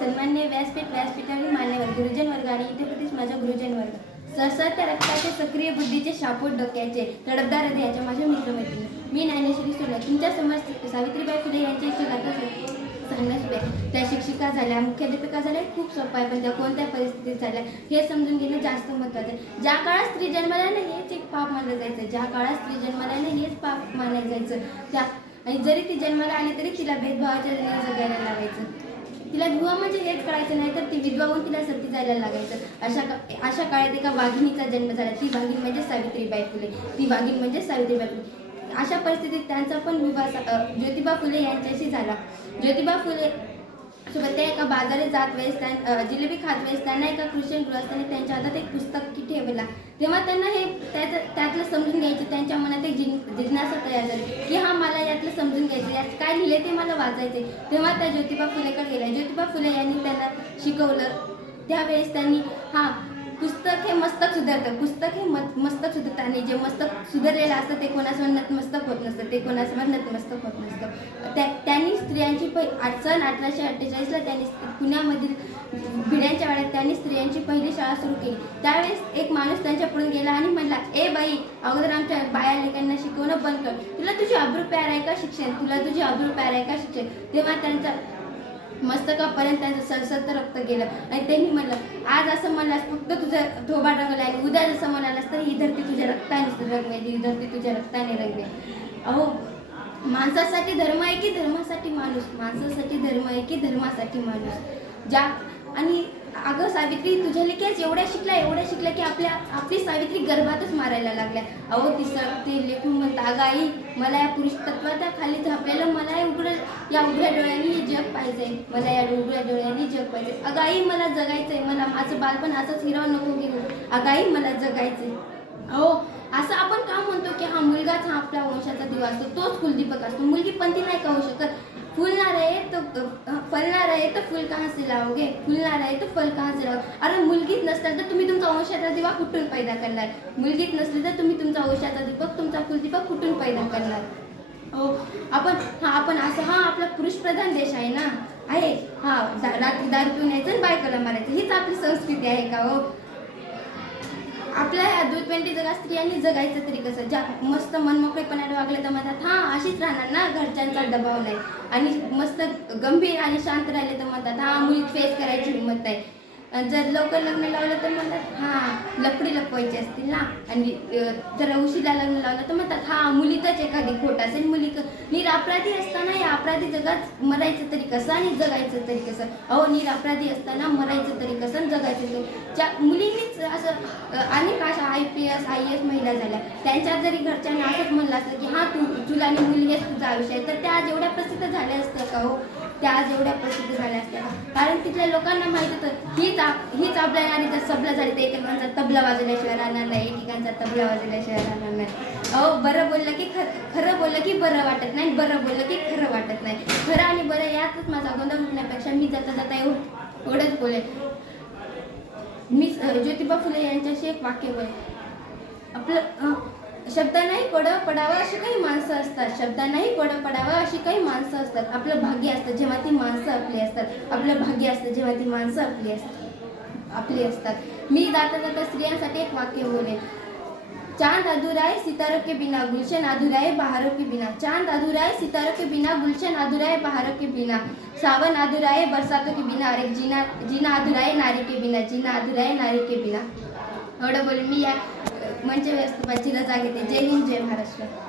सन्मान्य व्यासपीठ व्यासपीठावरील मान्यवर गुरुजन वर्ग आणि इथे प्रदेश माझा गुरुजन वर्ग. सशस्त्र रक्ताचे सक्रिय बुद्धीचे शापूट डोक्याचे तडपदार हृदयाच्या माझ्या मित्रमैत्रिणी. मी ज्ञानेश्वरी सोनल तुमच्या समज सावित्रीबाई फुले यांच्याशी गाथा सांगण्यास त्या शिक्षिका झाल्या मुख्याध्यापिका झाल्या खूप सोपं आहे पण त्या कोणत्या परिस्थितीत झाल्या हे समजून घेणं जास्त महत्त्वाचं आहे. ज्या काळात स्त्री जन्माला नाही हेच एक पाप मानलं जायचं. ज्या काळात स्त्री जन्माला नाही हेच पाप मानलं जायचं. त्या आणि जरी ती जन्माला आली तरी तिला भेदभावाच्या जगायला जगायला लागायचं. तिला विवाह म्हणजे हेच कळायचं नाही तर ती विधवा होऊन तिला सती जायला लागायचं. अशा का- अशा काळात एका वाघिणीचा जन्म झाला. ती वाघीण म्हणजे सावित्रीबाई फुले. ती वाघीण म्हणजे सावित्रीबाई फुले. अशा परिस्थितीत त्यांचा पण विवाह ज्योतिबा फुले यांच्याशी झाला. ज्योतिबा फुले सोबत त्या एका बाजारात जात वेळेस त्यां जिलेबी खात वेळेस त्यांना एका ख्रिश्चन गृहस्थाने त्यांच्या हातात एक पुस्तक ठेवला. तेव्हा त्यांना हे त्याचं त्यातलं समजून घ्यायचं. त्यांच्या मनात एक जिज्ञासा तयार झाली की हा मला यातलं समजून घ्यायचं यात काय लिहिले ते मला वाचायचे तेव्हा त्या ज्योतिबा फुलेकडे गेल्या. ज्योतिबा फुले यांनी त्यांना शिकवलं. त्यावेळेस त्यांनी हा पुस्तक हे मस्तक सुधारतं. पुस्तक हे मत मस्तक सुधारतं. आणि जे मस्तक सुधारलेलं असतं ते कोणासमोर नतमस्तक होत नसतं. ते कोणासमोर नतमस्तक होत नसतं. त्या त्यांनी स्त्रियांची पै अडचण सन अठराशे अठ्ठेचाळीसला त्यांनी पुण्यामधील भिड्यांच्या त्यांनी स्त्रियांची पहिली शाळा सुरू केली. त्यावेळेस एक माणूस त्यांच्या पुढे गेला आणि म्हणला ए बाई अगोदर आमच्या बाया लेकांना शिकवणं बंद कर. तुला तुझी अब्रू प्यार आहे का शिक्षण? तुला तुझी अब्रू प्यार आहे का शिक्षण? तेव्हा त्यांचा मस्तकापर्यंत त्यांचं सळसळतं रक्त गेलं. आणि त्यांनी म्हणलं आज असं म्हणलास फक्त तुझं थोबा रंगला आणि उद्या जसं म्हणालास तर ही धरती तुझ्या रक्ताने रंगवेल ही धरती तुझ्या रक्ताने रंगवेल अहो माणसासाठी धर्म आहे की धर्मासाठी माणूस? माणसासाठी धर्म आहे की धर्मासाठी माणूस? ज्या आणि अगं सावित्री तुझ्या लेख्याच एवढ्या शिकल्या एवढ्या शिकल्या की आपल्या आपली सावित्री गर्भातच मारायला लागल्या. अहो ती ते लेखून म्हणता अगं आई मला या पुरुष तत्वाच्या खाली झापलेलं मला या उघड्या या उघड्या डोळ्यांनी हे जग पाहिजे. मला या उघड्या डोळ्यांनी जग पाहिजे. अगं आई मला जगायचंय मला माझं बालपण असंच हिराव नको गेलं अगं आई मला जगायचंय. अहो असं आपण का म्हणतो की हा मुलगाच हा आपल्या वंशाचा दिवा असतो? तोच कुलदीपक असतो. मुलगी पंथी नाही का होऊ शकत? फुलणार आहे तो फलणार आहे तर फुल कहा से लावगे फुलणार आहे तर फल कहाँ से लाव अरे मुलगीत नसताल तर तुम्ही तुमचा वंशाचा दिवा कुठून पैदा करणार? मुलगीत नसली तर तुम्ही तुमचा वंशाचा दीपक तुमचा कुलदीपक कुठून पैदा करणार? हो आपण हा आपण असं हा आपला पुरुष प्रधान देश आहे ना? आहे? हा रात्री दारू पिऊन यायचं आणि बायकोला मारायचं. हीच आपली संस्कृती आहे का हो? आपल्या ह्या दूधपेंटी जगात स्त्रियांनी जगायचं तरी कसं? ज्या मस्त मनमोकळेपणाने वागले तर म्हणतात हा अशीच राहणार ना घरच्यांचा दबाव नाही. आणि मस्त गंभीर आणि शांत राहिले तर म्हणतात हा मुली फेस करायची हिंमत नाही. जर लवकर लग्न लावलं तर म्हणतात हा लपडी लपवायची असतील ना. आणि जर उशिरा लग्न लावलं तर म्हणतात हा मुलीतच एखादी खोट असेल मुली निरापराधी असताना या अपराधी जगात मरायचं तरी कसं आणि जगायचं तरी कसं? अहो निरापराधी असताना मरायचं तरी कसं आणि जगायचं तरी ज्या मुलींनीच असं अनेक अशा I P S I S महिला झाल्या. त्यांच्यात जरी घरच्यांना असंच म्हणलं असतं की हा तू तुला आणि मुली हेच तुझा आयुष्य आहे. तर त्या जेवढ्या एवढ्या प्रसिद्ध झाल्या असत्या का हो? त्या आज एवढ्या प्रसिद्ध झाल्या असत्या. कारण तिथल्या लोकांना माहीत होतं हीच आप हीच आपल्या आणि जर सबला झाली तर एकेकांचा तबला वाजवल्याशिवाय राहणार नाही एकेकांचा तबला वाजवल्याशिवाय राहणार नाही. अहो बरं बोललं की खर खरं बोललं की बरं वाटत नाही बरं बोललं की खरं वाटत नाही. खरं आणि बरं यातच माझा गोंधळ होण्यापेक्षा मी जाता जाता एवढं एवढंच बोले मी ज्योतिबा फुले यांच्याशी एक वाक्य बोल आपलं शब्दांनाही कोडं पडावं अशी काही माणसं असतात. शब्दांनाही कोडं पडावं अशी काही माणसं असतात. आपलं भाग्य असतं जेव्हा ती माणसं आपली असतात. आपलं भाग्य असतं जेव्हा ती माणसं आपली असतात. आपली असतात. मी जाता जाता स्त्रियांसाठी एक वाक्य बोलेन. चांद अधूरा है सितारों के बिना गुलशन अधूरा है बहारों के बिना. चांद अधूरा है सितारों के बिना गुलशन अधूरा है बहारों के बिना. सावन अधूरा है बरसातों के बिना. अरे जीना जीना अधूरा है नारी के बिना. जीना अधूरा है नारी के बिना. एवढं बोलून मी या मंच व्यवस्थापन जिल्हा घेते जय हिंद जय महाराष्ट्र.